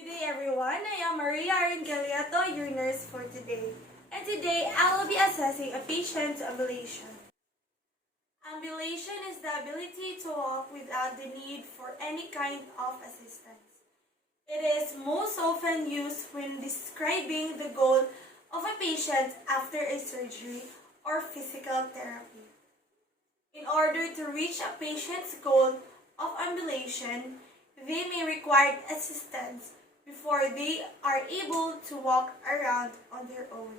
Good day everyone, I am Maria Arengaliato, your nurse for today. And today I will be assessing a patient's ambulation. Ambulation is the ability to walk without the need for any kind of assistance. It is most often used when describing the goal of a patient after a surgery or physical therapy. In order to reach a patient's goal of ambulation, they may require assistance before they are able to walk around on their own.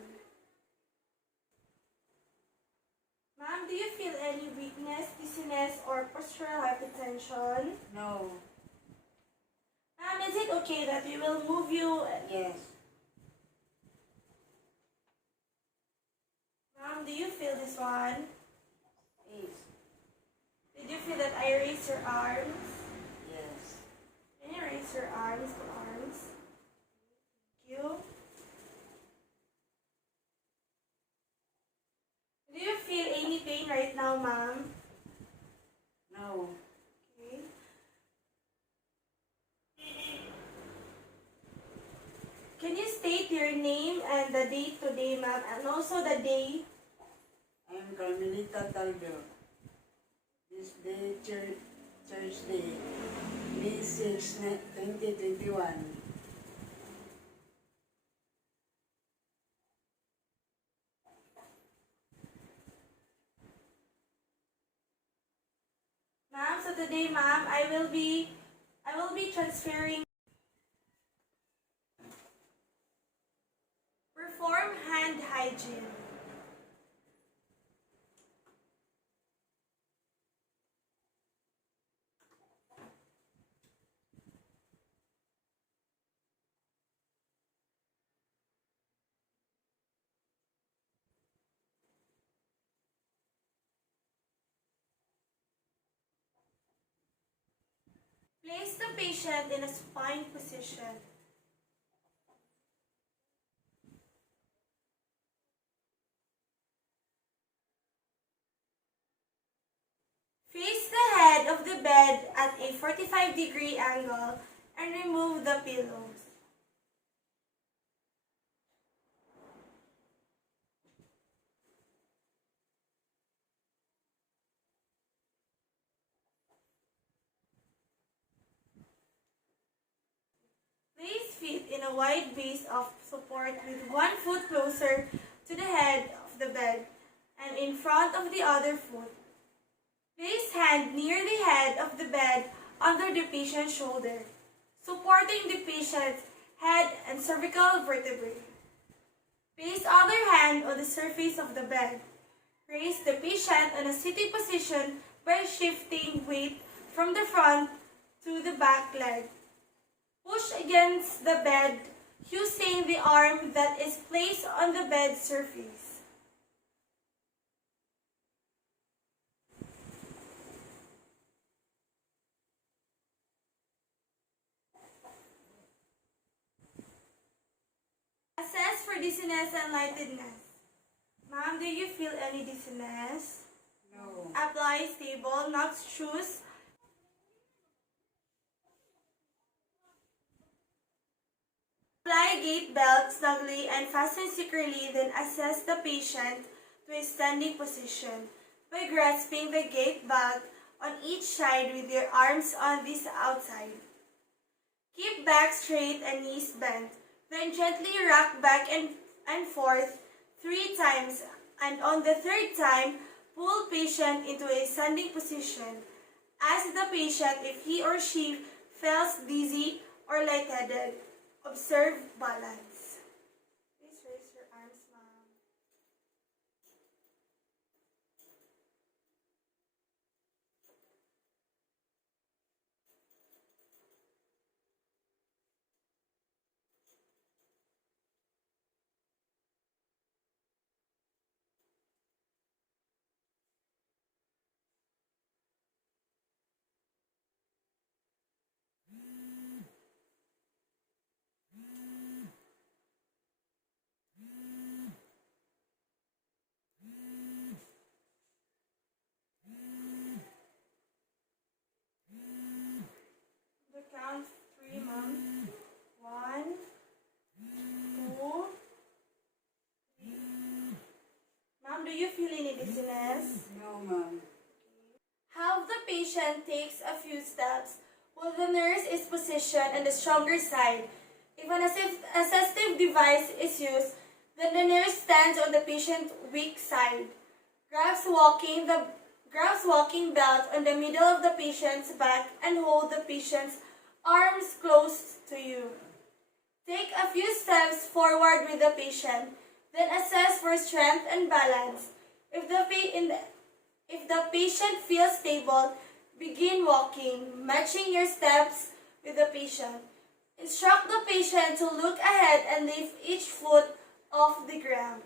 Ma'am, do you feel any weakness, dizziness, or postural hypertension? No. Ma'am, is it okay that we will move you? Yes. Ma'am, do you feel this one? Yes. Did you feel that I raise your arms? Yes. Can you raise your arms, the arms? Thank you. Do you feel any pain right now, ma'am? No. Okay. Can you state your name and the date today, ma'am, and also the day? I am Carmelita Talbio. This day, Thursday, May 6, 2021. Ma'am, so today, ma'am, I will be transferring. Perform hand hygiene. Place the patient in a supine position. Face the head of the bed at a 45-degree angle and remove the pillows. Place feet in a wide base of support with one foot closer to the head of the bed and in front of the other foot. Place hand near the head of the bed under the patient's shoulder, supporting the patient's head and cervical vertebrae. Place other hand on the surface of the bed. Raise the patient in a sitting position by shifting weight from the front to the back leg. Push against the bed using the arm that is placed on the bed surface. Assess for dizziness and lightheadedness. Ma'am, do you feel any dizziness? No. Apply stable, not shoes. Apply gait belt snugly and fasten securely, then assess the patient to a standing position by grasping the gait belt on each side with your arms on this outside. Keep back straight and knees bent. Then gently rock back and forth 3 times, and on the 3rd time, pull patient into a standing position. Ask the patient if he or she feels dizzy or lightheaded. Observe balance. Please raise your arms, ma'am. patient takes a few steps while the nurse is positioned on the stronger side. If an assistive device is used, then the nurse stands on the patient's weak side, grabs walking belt on the middle of the patient's back and hold the patient's arms close to you. Take a few steps forward with the patient, then assess for strength and balance. If the patient feels stable, begin walking, matching your steps with the patient. Instruct the patient to look ahead and lift each foot off the ground.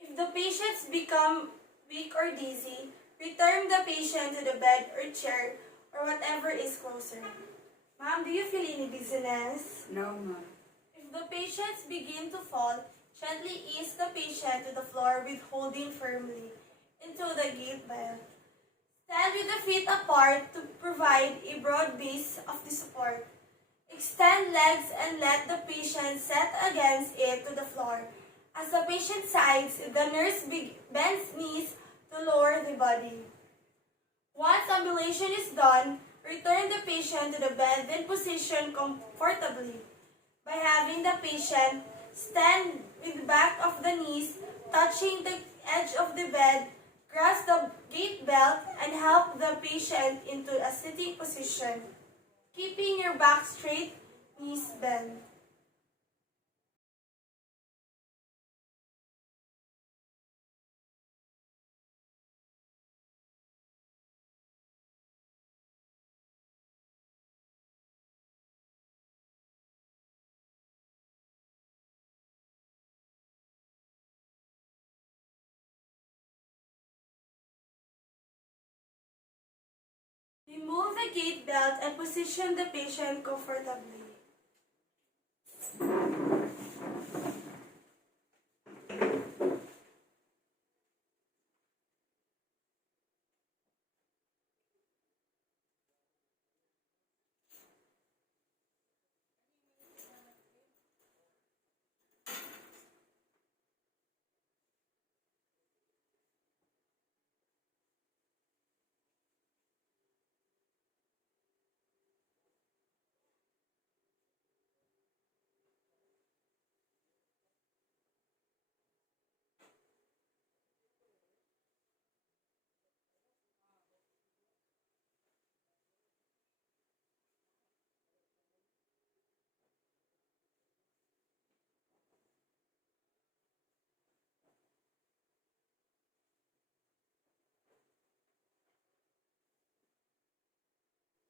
If the patients become weak or dizzy, return the patient to the bed or chair or whatever is closer. Ma'am, do you feel any dizziness? No, ma'am. If the patients begin to fall, gently ease the patient to the floor with holding firmly into the gate belt. Stand with the feet apart to provide a broad base of the support. Extend legs and let the patient set against it to the floor. As the patient sides, the nurse bends knees to lower the body. Once ambulation is done, return the patient to the bed, then position comfortably by having the patient stand with the back of the knees touching the edge of the bed, grasp the gate belt, and help the patient into a sitting position, keeping your back straight, knees bent. Remove the gate belt and position the patient comfortably.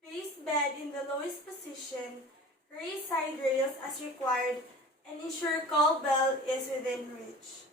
Place bed in the lowest position, raise side rails as required, and ensure call bell is within reach.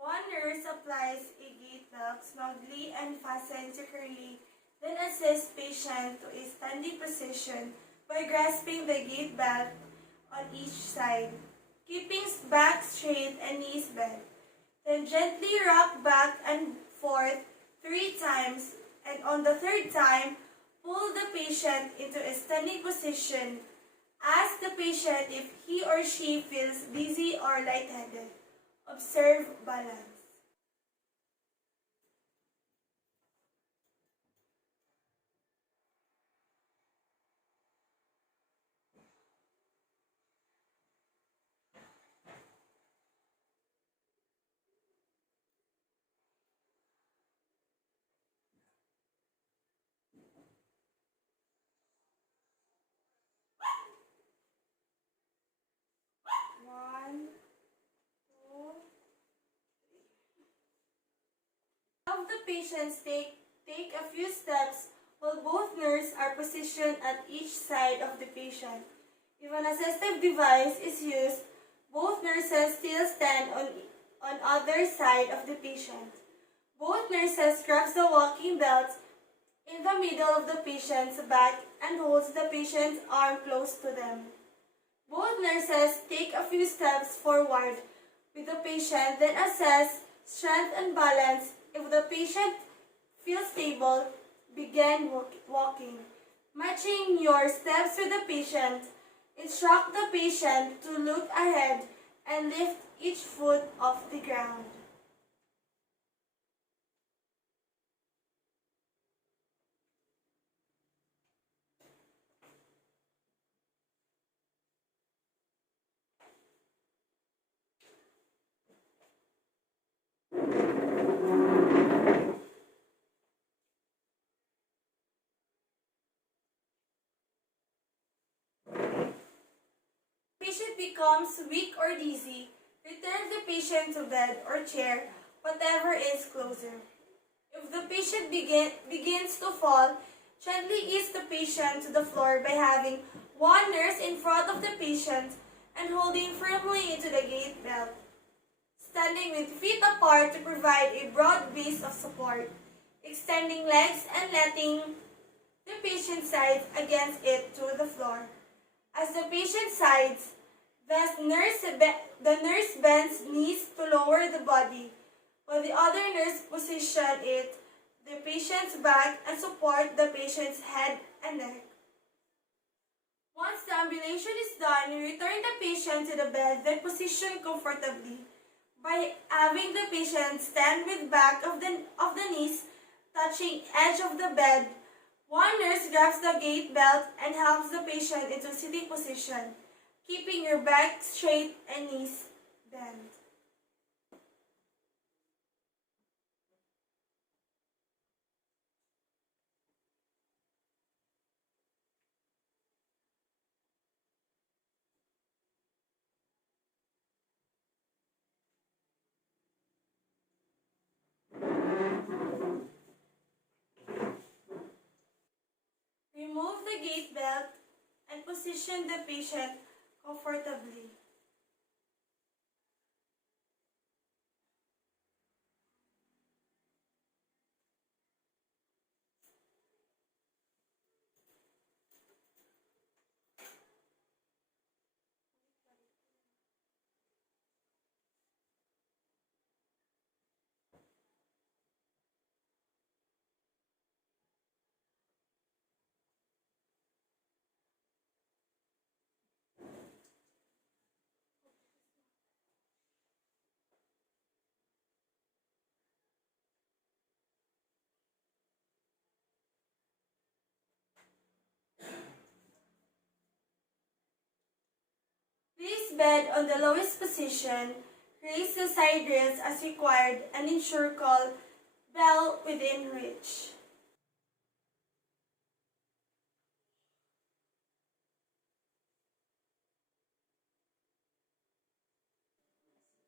One nurse applies a gate belt snugly and fastens securely, then assists patient to a standing position by grasping the gate belt on each side, keeping back straight and knees bent. Then gently rock back and forth 3 times, and on the third time, pull the patient into a standing position. Ask the patient if he or she feels dizzy or lightheaded. Observe balance. patients take a few steps while both nurses are positioned at each side of the patient. If an assistive device is used, both nurses still stand on other side of the patient. Both nurses grab the walking belt in the middle of the patient's back and holds the patient's arm close to them. Both nurses take a few steps forward with the patient, then assess strength and balance. If the patient feels stable, begin walking. Matching your steps with the patient, instruct the patient to look ahead and lift each foot off the ground. Patient becomes weak or dizzy, return the patient to bed or chair, whatever is closer. If the patient begins to fall, gently ease the patient to the floor by having one nurse in front of the patient and holding firmly into the gait belt. Standing with feet apart to provide a broad base of support. Extending legs and letting the patient sides against it to the floor. As the patient sides, the nurse bends knees to lower the body, while the other nurse position it the patient's back and support the patient's head and neck. Once the ambulation is done, return the patient to the bed, then position comfortably by having the patient stand with back of the knees touching edge of the bed. One nurse grabs the gait belt and helps the patient into sitting position, keeping your back straight and knees bent. Remove the gait belt and position the patient comfortably. Place bed on the lowest position, raise the side rails as required, and ensure call bell within reach.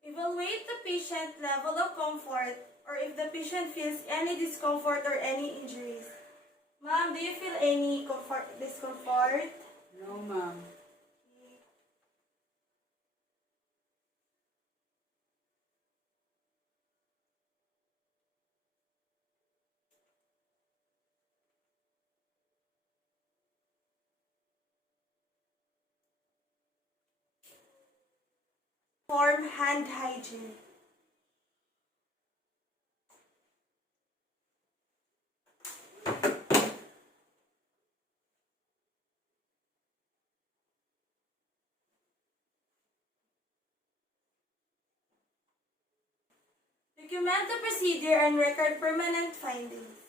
Evaluate the patient level of comfort or if the patient feels any discomfort or any injuries. Ma'am, do you feel any discomfort? No, ma'am. Form hand hygiene. Document the procedure and record permanent findings.